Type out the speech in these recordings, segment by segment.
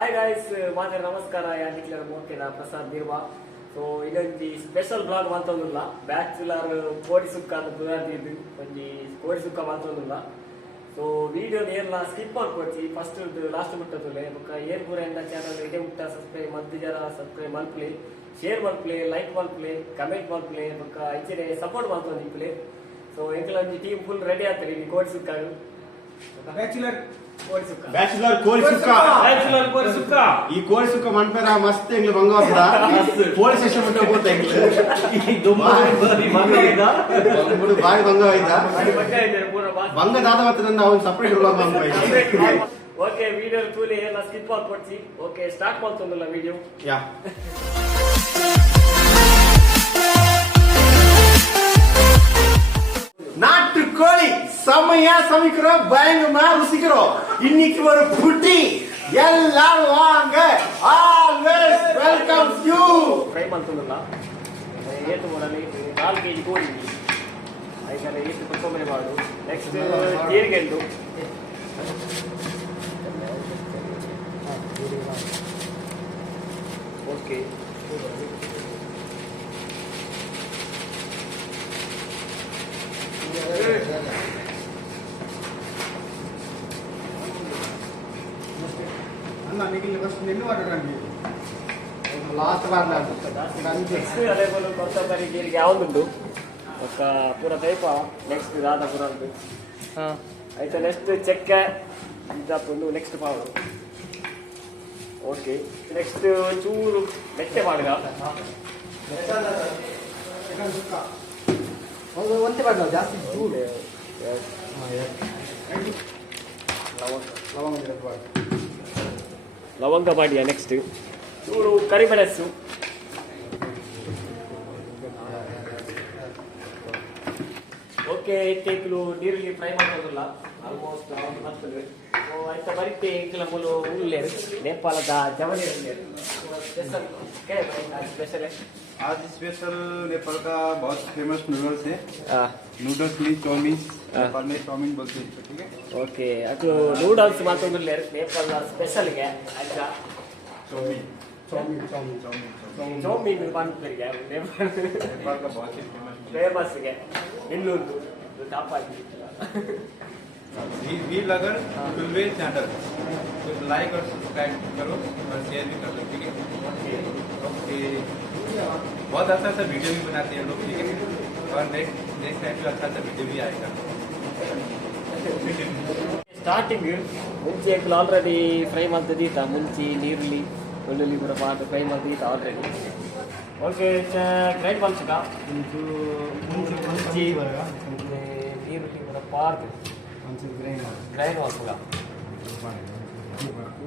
Hi guys, ಮಾತೆ ನಮಸ್ಕಾರ. ಯಾರಿಕ್ಲರ ಮೋಕೆನ ಪ್ರಸಾದ್ ನಿರ್ವಾ. ಸೊ ಇದೊಂದು ಸ್ಪೆಷಲ್ ಬ್ಲಾಗ್ ಮಂತೊಂದುಲ್ಲ. ಬ್ಯಾಚುಲರ್ ಕೋಡಿ ಸುಕ್ಕ ಅಂತ ಪುರಾದಿದ್ದು ಒಂಜಿ ಕೋಡಿ ಸುಕ್ಕ ಮಂತೊಂದುಲ್ಲ. ಸೊ ವಿಡಿಯೋ ಏರ್ಲ ಸ್ಕಿಪ್ ಮಾಡ್ಕೊಡ್ತಿ ಫಸ್ಟ್ ಲಾಸ್ಟ್ ಮುಟ್ಟದುಲೆ ಬೊಕ್ಕ ಏರ್ ಪೂರ ಎಂದ ಚಾನಲ್ ಇದೇ ಮುಟ್ಟ ಸಬ್ಸ್ಕ್ರೈಬ್ ಮದ್ದು ಜರ ಸಬ್ಸ್ಕ್ರೈಬ್ ಮಲ್ಪ್ಲೆ, ಶೇರ್ ಮಲ್ಪ್ಲೆ, ಲೈಕ್ ಮಲ್ಪ್ಲೆ, ಕಮೆಂಟ್ ಮಲ್ಪ್ಲೆ ಬೊಕ್ಕ ಐಚೆ ಸಪೋರ್ಟ್ ಮಾಡ್ತೊಂದಿಪ್ಲೆ. ಸೊ ಎಂಕಲ ಒಂಜಿ ಟೀಮ್ ಫುಲ್ ರೆಡಿ ಆಗ್ತಾರೆ ಇಲ್ಲಿ ಕೋಡಿ ಸುಕ್ಕ ಬ್ಯಾಚುಲರ್ ಕೋಳಿ ಸುಕ್ಕ ಈ ಕೋಳಿ ಸುಕ್ಕ ಮನ್ಪೇರ ಮಸ್ತ್ ಎಂಗ್ಲು ಬಂಗಾವದ ಪೊಲೀಸ್ ಸ್ಟೇಷನ್ ಮುಟ್ಟ ಹೋಗ್ತಾ ಎಂಗ್ಲು ಬಾರಿ ಬಂಗಾವೈದ ಬಂಗದಾದ ಮತ್ತೆ ನಾವು ಸಪರೇಟ್ ಬ್ಲಾಗ್ ಮಾಡ್ತಾ. ಓಕೆ, ವಿಡಿಯೋ ತೂಲಿ ಎಲ್ಲ ಸ್ಕಿಪ್ ಮಾಡ್ಕೊಡ್ತಿ. ಓಕೆ, ಸ್ಟಾರ್ಟ್ ಮಾಡ್ತೊಂದಲ್ಲ ವಿಡಿಯೋ. ಯಾ நாட்டு கோழி செம்மையா சமைக்கிறோம், பயங்கரமா ருசிக்கிறோம். இன்னைக்கு ஒரு புட்டி, எல்லாரும் வாங்க. Always welcome you. ಫ್ರೈ ಮಾಡ್ತೊಂದಲ್ಲ ಏತು ಮಾಡಲಿ 4 kg ಕೋಳಿ ಅದಕ್ಕೆ ಎಷ್ಟು ಕೊತ್ತಂಬರಿ ಮಾಡು. ನೆಕ್ಸ್ಟ್ ಜೀರಿಗೆಂಡು, ಓಕೆ అన్న మిగిలిన ఫస్ట్ నిన్ను వాడరండి లాస్ట్ వాడలేదు. నెక్స్ట్ అదే కొత్తమరి జీರಿಗೆ ಯಾವುದುಂಟು ఒక ಪೂರ ಟೈಪ. ನೆಕ್ಸ್ಟ್ ರಾಧಾಪುರ ಉಂಟು. ಆಯ್ತಾ, ನೆಕ್ಸ್ಟ್ ಚೆಕ್ಕೆ ಇದಾಪುಂಡು. ನೆಕ್ಸ್ಟ್ ಪಾವಡು. ಓಕೆ, ನೆಕ್ಸ್ಟ್ ಒಂಚೂರು ಮೆತ್ತೆ ಮಾಡುಗ. ಒಂದೇ ಬಾಡ್ಲ ಜಾಸ್ತಿ ಚೂರು ಲವಂಗ ಮಾಡಿಯ. ನೆಕ್ಸ್ಟ್ ಚೂರು ಕರಿಮೆಣಸು. ಓಕೆ, ಟೇಕ್ಲು ನೀರಲ್ಲಿ ಫ್ರೈ ಮಾಡೋದಿಲ್ಲ ಆಲ್ಮೋಸ್ಟ್ ಬರ್ತದೆ. ಆಯ್ತಾ, ಬರೀತೆ ಇಂಕಲ ಮೂಲು ಉಳ್ಳೆ ನೇಪಾಳದ ಜವಳಿ ಸ್ಪೆಷಲ್ ಸ್ಪೆಷಲ್ है आज स्पेशल नेपाल का बहुत फेमस नूडल्स है. नूडल्स में चाउमीन, नेपाल में चाउमीन बोलते हैं, ठीक है. ಓಕೆ, ಅದು ನೂಡಲ್ಸ್ ಮಾತೊಂದಿಲ್ಲ ನೇಪಾಳ ಸ್ಪೆಷಲ್ಗೆ. ಆಯ್ತಾ, चाउमीन ಚೌಮೀನ್ ಮಾಡ್ತಾರೆ नेपाल का बहुत ही ಫೇಮಸ್ಗೆ. ಇನ್ನೊಂದು ಕಾಪಾಡಿ वीर अगर टुलवे चैनल तो लाइक और सब्सक्राइब करो और शेयर भी कर लो, ठीक है. ओके, बहुत अच्छा अच्छा वीडियो भी बनाते हैं लोग, ठीक है. और नेक्स्ट टाइम भी अच्छा अच्छा वीडियो भी आएगा. ಸ್ಟಾರ್ಟಿಂಗ್ ಮುಂಚೆ ಆಲ್ರೆಡಿ ಫ್ರೈ ಮಾಡ್ತದೀತ. ಮುಂಚೆ ನೀರುಳ್ಳಿ ಬೆಳ್ಳುಳ್ಳಿ ಪೂರ ಪಾಟ್ ಫ್ರೈ ಮಾಡ್ತದೀತ ಆಲ್ರೆಡಿ. ಓಕೆ, ಗ್ರೈಂಡ್ ಮಾಡ್ಸಕ ಮುಂಚೆ ನೀರುಳ್ಳಿ ಪೂರ ಪಾಟ್ ಗ್ರೈಂಡ್ ಮಾಡ್ಸಕ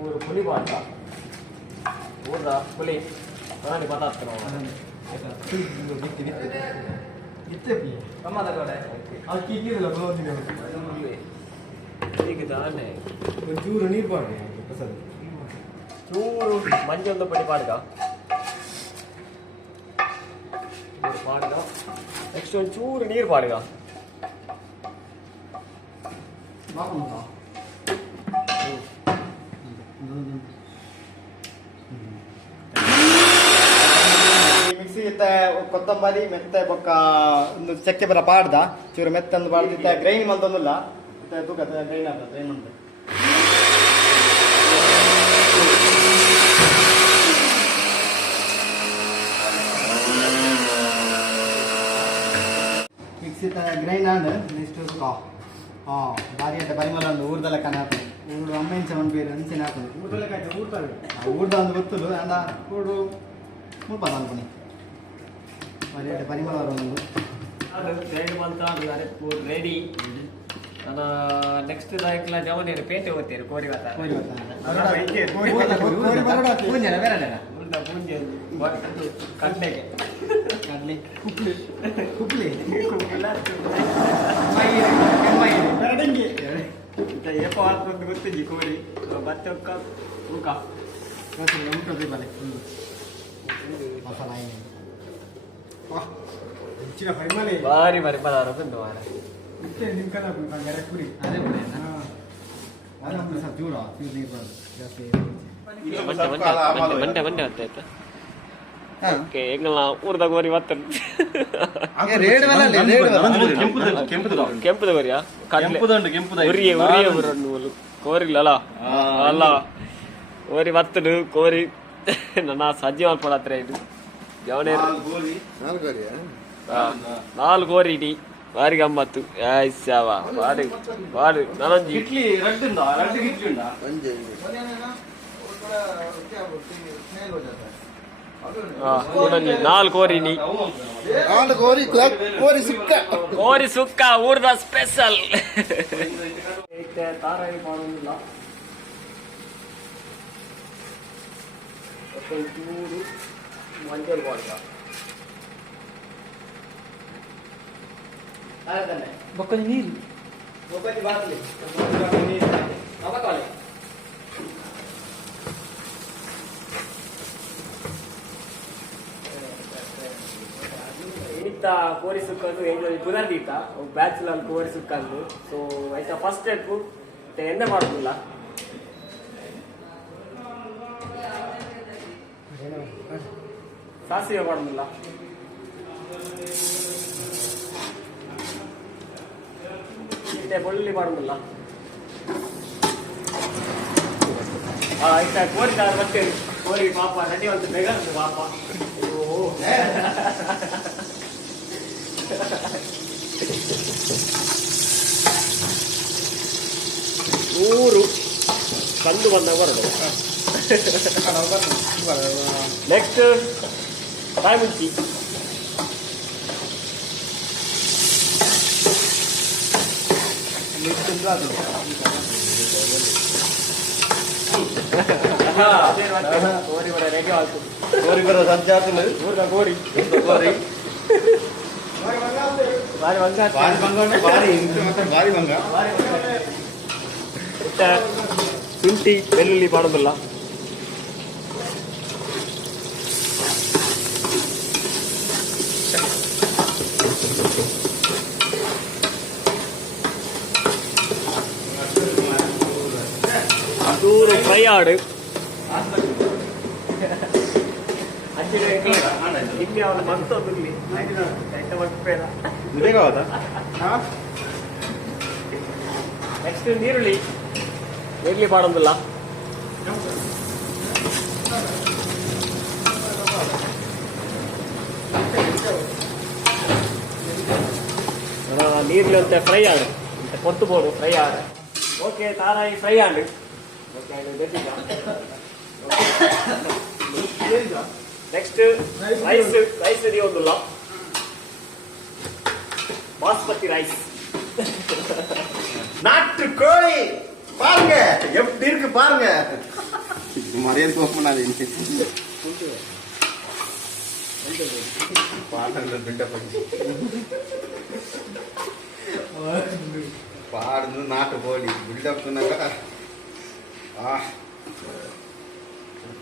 ಊರು ಪುಲಿ ಪಾಟ ಊರ್ದ ಪುಲಿ ನಾನು ಗೊತ್ತಾಗ್ತಾನೆ ಈಗ ದಾನೆ ಒಂಚೂರು ನೀರು ಪಾಡು ಚೂರು ಮಂಜೊಂದು ಪುಡಿ ಪಾಡ್ಗ ಪಾಡ್ಗ. ನೆಕ್ಸ್ಟ್ ಒಂದು ಚೂರು ನೀರು ಪಾಡ್ಗ. ಮಿಕ್ಸಿ ಕೊತ್ತಂಬರಿ ಮೆತ್ತೆ ಬೊಕ್ಕ ಒಂದು ಚಕ್ಕೆ ಬರ ಪಾಡ್ದ ಚೂರು ಮೆತ್ತಂದು ಪಾಡ್ದಿತ್ತ ಗ್ರೈಂಡ್ ಮಂತೊಂದಿಲ್ಲ ತೂಕ ಗ್ರೈಂಡ್ ಆಗ್ತದೆ. ಗ್ರೈಂಡ್ ಮಾಡ್ದೆ ಮಿಕ್ಸಿ ಗ್ರೈಂಡ್ ಆದ ನೆಕ್ಸ್ಟ್ ಭಾರಿ ಅಂತ ಪರಿಮಳ ಒಂದು ಊರ್ದಲ್ಲ ಕಣ ಹಾಕೋದು. ಊರು ಅಮ್ಮ ಇಂಚ ಒಂದು ಬೇರೆ ಅಂಚೆನ ಹಾಕೋದು. ಊರ್ದ ಒಂದು ಗೊತ್ತಲು ಅಂದ ಊರು ಮುಳ್ಪಾದ ಅನ್ಕೊನಿ ಭಾರಿ ಅಂತ ಪರಿಮಳ ಒಂದು ಗ್ರೈಂಡ್ ಮಂತ ರೆಡಿ. ನೆಕ್ಸ್ಟ್ ದಾಯಕಲ ಜವನೇರು ಪೇಂಟೆ ಹೋಗ್ತೀರಿ ಕೋರಿ ಕಡ್ಲೆಗೆ ಕಡ್ಲಿ ಕುಪ್ಲಿ ಕುಪ್ಲಿ ಏಪ ಆಗ್ತದೆ ಗೊತ್ತಿದ್ದಿ ಕೋರಿ ಬತ್ತೆ ಒಕ್ಕ ಊಕ ಉಂಟು ಬಲೆ ಮಸಾಲ ಹೆಚ್ಚಿನ ಪರಿಮಳ ಭಾರಿ ಭಾರಿ ಪದಾರ್ಥ ಉಂಟು ಮಾರ. ನಿಮ್ ಕಡೆ ಅದೇ ಪುಡಿ ಅದೇ ಪುಡಿ ಜೂರ ಜಾಸ್ತಿ ಮಂಡೆ ಮಂಡೆ ಆಯ್ತಾ ಓಕೆ ಎಂಗಲ್ಲ ಊರ್ದ ಗೋರಿ ಮತ್ತೆ ಕೆಂಪುದ ಗೋರಿಯಾ ಉರಿಯ ಊರನ್ನು ಕೋರಿಲ್ಲ ಅಲ್ಲ ಕೋರಿ ಮತ್ತದು ಕೋರಿ ನನ್ನ ಸಜ್ಜಿ ಮಾಡ್ಕೊಳತ್ರ ಇದು ಯಾವನೇ 4 ಗೋರಿ ಇಡಿ ಬಾರಿ ಗಮ್ಮತ್ತು ಆಯ್ಸಾವ ಬಾಡಿ ಬಾಡಿ ನಾನೊಂದು ಇಡ್ಲಿ ನಾಲ್ಕು ಕೋರಿನಿ ಕೋರಿ ಸುಕ್ಕ ಊರ್ದ ಸ್ಪೆಷಲ್ ತಾರಾಯಿ ಮಾಡೋದಿಲ್ಲ ಚೂರು ಮಂಜಲ್ ಬಾಡ್ಗ ಬೊಕ್ಕನಿ ನೀರು ಬೊಕ್ಕನಿ ಬಾಟ್ಲಿ ಅವಕಾಲೆ ಏನಿತ್ತ ಕೋರಿ ಸುಕ್ಕಂದು ಎಂಜಾಯ್ ಕುದರ್ದಿತ್ತ ಬ್ಯಾಚುಲರ್ ಕೋರಿ ಸುಕ್ಕಂದು ಸೊ ಆಯ್ತಾ ಫಸ್ಟ್ ಸ್ಟೆಪ್ ಎಂದ ಮಾಡೋದಿಲ್ಲ ಸಾಸಿವೆ ಮಾಡೋದಿಲ್ಲ ಬೆಳ್ಳುಳ್ಳಿ ಮಾಡೋದಿಲ್ಲ ಆಯ್ತಾ ಕೋರಿ ಮತ್ತೆ ಕೋರಿ ಪಾಪ ರೆಡಿ ಅಂತ ಬೇಗ ಪಾಪ ನೂರು ಕಂದು ಬಂದಾಗ ಬರೋದು ನೆಕ್ಸ್ಟ್ ಕಾಯಿ ಮುಂಚಿ ಕೋರಿ ಬರ ರೆಡಿ ಆಯ್ತು ಕೋರಿ ಬರೋ ಸಂಜೆ ಆಗ್ತದೆ ಊರ್ಗ ಕೋರಿ ಕೋರಿ ಭಾರಿ ಬಂಗ ಭಾರಿ ಬಂಗ ಶುಂಠಿ ಬೆಳ್ಳುಳ್ಳಿ ಮಾಡೋದಿಲ್ಲ ಚೂರು ಫ್ರೈ ಆಡು ಇಲ್ಲಿ ಅವನು ಮತ್ತೊಂದಿರಲಿ ನೆಕ್ಸ್ಟ್ ನೀರುಳ್ಳಿ ಮಾಡೋದಿಲ್ಲ ನೀರುಳ್ಳಿ ಅಂತ ಫ್ರೈ ಆಡು ಕೊತ್ತು ಬೋಡು ಫ್ರೈ ಆಡು ಓಕೆ ತಾರಾಯಿ ಫ್ರೈ ಆಡು ನೆಕ್ಸ್ಟ್ ರೈಸ್ ಒಂದಿಲ್ಲ பாஸ்மதி ரைஸ் நாட்டு கோழி பாருங்க எப்படி இருக்கு பாருங்க மரியாதை போனாதீங்க பாடல பிண்ட பண்ணி பாடுது நாட்டு கோழி பில்டப் சொன்னாங்க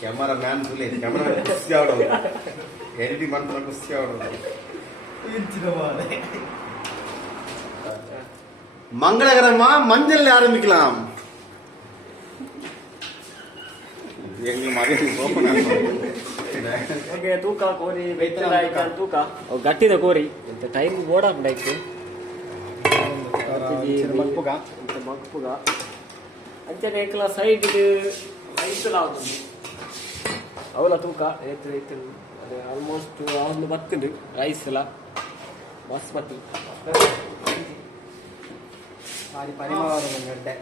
ಕ್ಯಾಮರಾ ಮ್ಯಾನ್ ಫುಲ್ ಕ್ಯಾಮರಾ ಖುಷಿ ಆಡೋದು ಎಡಿಟಿಂಗ್ ಮಾಡ್ತಾರೆ ಖುಷಿ ಆಡೋದು மங்களகரமா மஞ்சள் ஆரம்பிக்கலாம் ತೂಕ ಕೋರಿ ತೂಕ ಗಟ್ಟಿದ ಕೋರಿ ಟೈಮ್ ಓಡಾಕ್ಬೇಕು ಮಗ್ಪುಗ ಅಂಚನೆ ಏಕಲ ಸೈಡ್ ರೈತಲ ಅವಲ ತೂಕ ರೈತರು ಅದೇ ಆಲ್ಮೋಸ್ಟ್ ಒಂದು ಬತ್ತದು ರೈಸ್ ಎಲ್ಲ ಬಾಸ್ಮತಿ ಗಡ್ಡೆ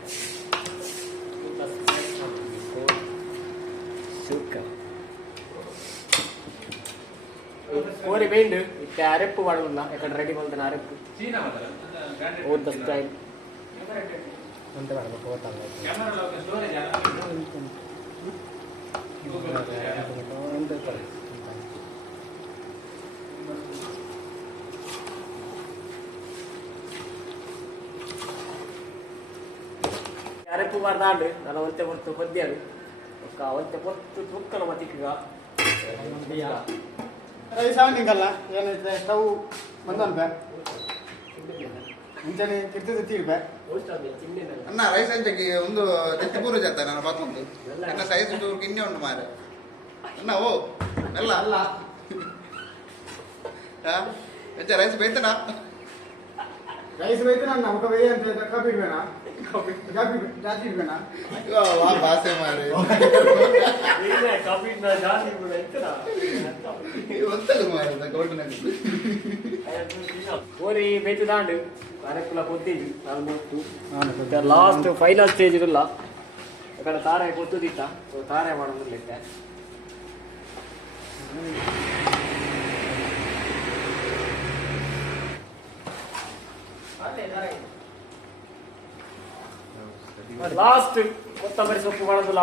ಕೋರಿ ಬೇಂಡು ಇತ್ತೆ ಅರೆಪ್ಪು ಮಾಡೋದಿಲ್ಲ ಯಾಕಂದ್ರೆ ರೆಡಿ ಮಾಡ್ತಾನೆ ಅರೆಪ್ಪು ಓದ್ ಸ್ಟೈಲ್ ಅಂತ ಮಾಡಬೇಕು ಅರೆಪ್ಪು ಬಾರ್ದಾಂಡು ನಾನು ಒಂತೆ ಹೊತ್ತು ಹೊದ್ಯಾಡು ಒಂತೆ ಹೊತ್ತು ತುಕ್ಕಲ ಮತ್ತಿಗ ಸಾವನಿಂಗಲ್ಲ ಏನೈತೆ ಸ್ಟವ್ ಬಂದನ್ಕ ಮುಂಚೆನೆ ತಿರ್ತಿದ್ದು ತೀರ್ಬೆ ಅಣ್ಣ ರೈಸ್ ಅಂಚಕ್ಕೆ ಒಂದು ನೆತ್ತಿ ಪೂರ ಜಾತ ನನ್ನ ಮತ್ತೊಂದು ನನ್ನ ಸೈಜ್ ಇನ್ನೇ ಉಂಟು ಮಾರೆ ಅಣ್ಣ ಓ ಅಲ್ಲ ಅಲ್ಲ ರೈಸ್ ಬೇಯ್ತನ ರೈಸ್ ಬೇಕು ನಾನು ನಮ್ಗೆ ಬೇಯ ಅಂತ ಕಾಪಿ ಬೇಡ ಕಾಪಿ ಜಾತಿ ಬೇಡ ಭಾಷೆ ಮಾರೆ ಒಂತಲ್ಲ ಮಾರೆ ಗೌಡನಲ್ಲಿ ಕೋರಿ ಬೇತು ದಾಂಡು ಅರೆಕ್ಕುಲ ಕೊತ್ತಿದ್ದು ನಾನು ಲಾಸ್ಟ್ ಫೈನಲ್ ಸ್ಟೇಜ್ ಇರಲ್ಲ ಯಾಕಂದ್ರೆ ತಾರೆ ಕೊತ್ತುದಿತ್ತ ಸೊ ತಾರೆ ಮಾಡೋದು ಲೆಕ್ಕ ಲಾಸ್ಟ್ ಕೊತ್ತಂಬರಿ ಸೊಪ್ಪು ಮಾಡೋದಿಲ್ಲ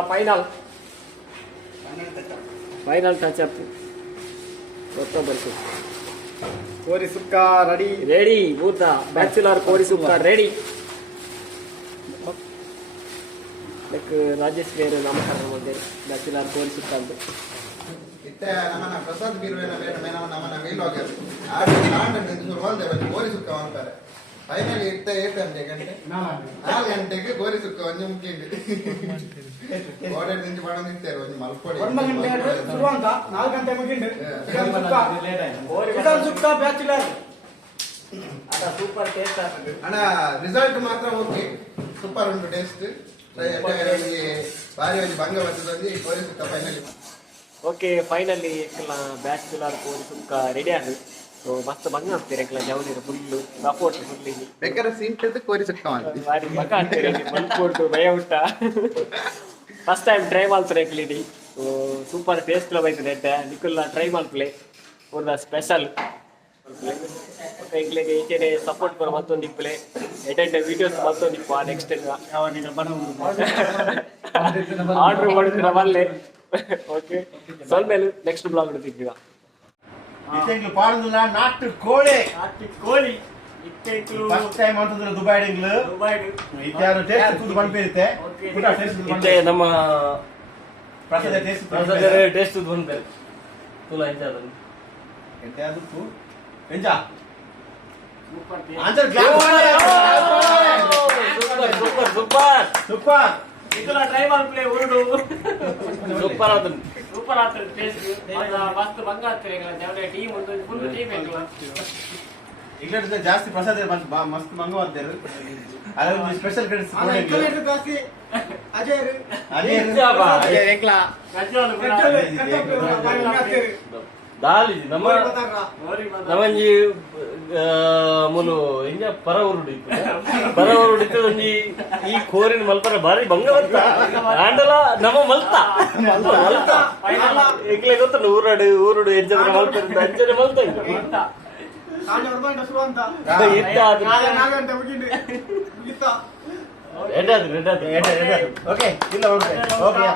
ಫೈನಲ್ ಟಚ್ ಅಪ್ ಕೊತ್ತಂಬರಿ ಸೊಪ್ಪು ಕೋರಿ ಸುಕ್ಕ ರೆಡಿ ಊಟ ಬ್ಯಾಚುಲರ್ ಕೋರಿ ಸುಕ್ಕ ರೆಡಿ ಲೈಕ್ ರಾಜೇಶ್ ಬೇರೆ ನಾಮಕರಣ ಮಾಡಿದ್ದಾರೆ ಬ್ಯಾಚುಲರ್ ಕೋರಿ ಸುಕ್ಕ ಅಂತ ಇತ್ತ ನಮ್ಮನ್ನ ಪ್ರಸಾದ್ ಬೀರುವಿನ ನಮ್ಮನ್ನ ಮೇಲೋಗ್ಯಾರ ಗೋರಿ ಸುಕ್ಕ ಅಂತಾರೆ ಫೈನಲ್ ಇತ್ತ 4 ಗಂಟೆಗೆ ಗೋರಿ ಸುಕ್ಕ ಒಂದು ಮುಖ್ಯಂಡಿ ಓಡಾಡಿ ನಿಂತು ಮಾಡೋ ನಿಂತಾರೆ ಒಂದು ಮಲ್ಕೊಡಿ 1 ಗಂಟೆ ಶುರುವಂತ 4 ಗಂಟೆ ಮುಗಿಂಡು ಸುಕ್ಕ ಬ್ಯಾಚುಲರ್ ಸೂಪರ್ ಟೇಸ್ಟ್ ಅಣ್ಣ ರಿಸಲ್ಟ್ ಮಾತ್ರ ಓಕೆ ಸೂಪರ್ ಉಂಟು ಟೇಸ್ಟ್ ಭಾರಿ ಒಂದು ಭಂಗ ಬರ್ತದೆ ಗೋರಿ ಸುಕ್ಕ ಫೈನಲಿ ಓಕೆ ಫೈನಲಿ ಬ್ಯಾಚುಲರ್ ಕೋರಿ ಸುಕ್ಕ ರೆಡಿ ಆಗ ಸೊ ಮಸ್ತ್ ಭಂಗ ಆಗ್ತೀರಿ ಜವನಿರು ಫುಲ್ಲು ಸಪೋರ್ಟ್ ಫುಲ್ ಇಲ್ಲಿ ಬೇಕಾದ್ರೆ ಸೀಂಟದ್ದು ಕೋರಿ ಸುಕ್ಕ ಮಾಡಿ ಭಾರಿ ಭಂಗ ಆಗ್ತೀರಿ ಮಲ್ಕೊಟ್ಟು ಭಯ ಉಂಟ ಫಸ್ಟ್ ಟೈಮ್ ಟ್ರೈ ಮಾಡ್ತಾರೆ ಎಕ್ಲಿಡಿ ಸೊ ಸೂಪರ್ ಟೇಸ್ಟ್ ಬೈತದೆ ಎಡ್ಡೆ ನಿಕ್ಕುಲ್ಲ ಟ್ರೈ ಮಾಡ್ಪ್ಲೆ ಪೂರ್ಣ ಸ್ಪೆಷಲ್ ಎಕ್ಲಿಗೆ ಈಚೆನೆ ಸಪೋರ್ಟ್ ಕೊರ ಮತ್ತೊಂದು ಇಪ್ಪಲೆ ಎಡೆಡ್ ವಿಡಿಯೋಸ್ ಮತ್ತೊಂದು ಇಪ್ಪ ನೆಕ್ಸ್ಟ್ ಆರ್ಡರ್ ಮಾಡಿದ್ರೆ ಬಲ್ಲೆ ಓಕೆ ಸ್ವಲ್ಪ ನೆಕ್ಸ್ಟ್ ಬ್ಲಾಗ್ ಇಡ್ತೀವಿ ಇತ್ತೆಂಗ್ಲು ಪಾಡುದಿಲ್ಲ ನಾಟು ಕೋಳಿ ಫಸ್ಟ್ ಟೈಮ್ ಅಂತಂದ್ರೆ ದುಬೈಡಿಂಗ್ಲು ಇತ್ಯಾರು ಟೇಸ್ಟ್ ಕೂದು ಬಂದಿರುತ್ತೆ ಇತ್ತೆ ನಮ್ಮ ಪ್ರಸಾದ ಟೇಸ್ಟ್ ಟೇಸ್ಟ್ ಬಂದ್ರೆ ತುಲ ಎಂಜಾದ ಎಂತಾದಕ್ಕೂ ಎಂಜಾ ಸೂಪರ್ ಸೂಪರ್ ಸೂಪರ್ ಇದೆಲ್ಲ ಟ್ರೈ ಮಾಡ್ಪ್ಲೇ ಉರುಡು ಸೂಪರ್ ಆತನ ಸೂಪರ್ ಆಗ್ತದೆ ಟೇಸ್ಟ್ ಮಸ್ತ್ ಭಂಗ ಆಗ್ತದೆ ಜವನ ಟೀಮ್ ಒಂದು ಫುಲ್ ಟೀಮ್ ಬೇಕಲ್ಲ ಇಂಗ್ಲೆಂಡ್ ಜಾಸ್ತಿ ಪ್ರಸಾದ ಮಸ್ತ್ ಮಂಗವಾದ್ದರು ಅದೊಂದು ಸ್ಪೆಷಲ್ ಕ್ರೆಡಿಟ್ಸ್ ದಾಲಿ ನಮ್ಮ ನಮ್ಮಂಜಿ ಮುಲು ಇಂಜ ಪರ ಉರುಡಿತ್ತು ಒಂಜಿ ಈ ಕೋರಿನ ಮಲ್ಪರ ಬಾರಿ ಭಂಗ ಬರ್ತ ಆಂಡಲ ನಮ್ಮ ಮಲ್ತ ಈಗಲೇ ಗೊತ್ತ ಊರುಡು ಎಂಜನ ಮಲ್ಪರಿಂದ ಅಂಜನೆ ಮಲ್ತ ಓಕೆ ಇಲ್ಲ ಓಕೆ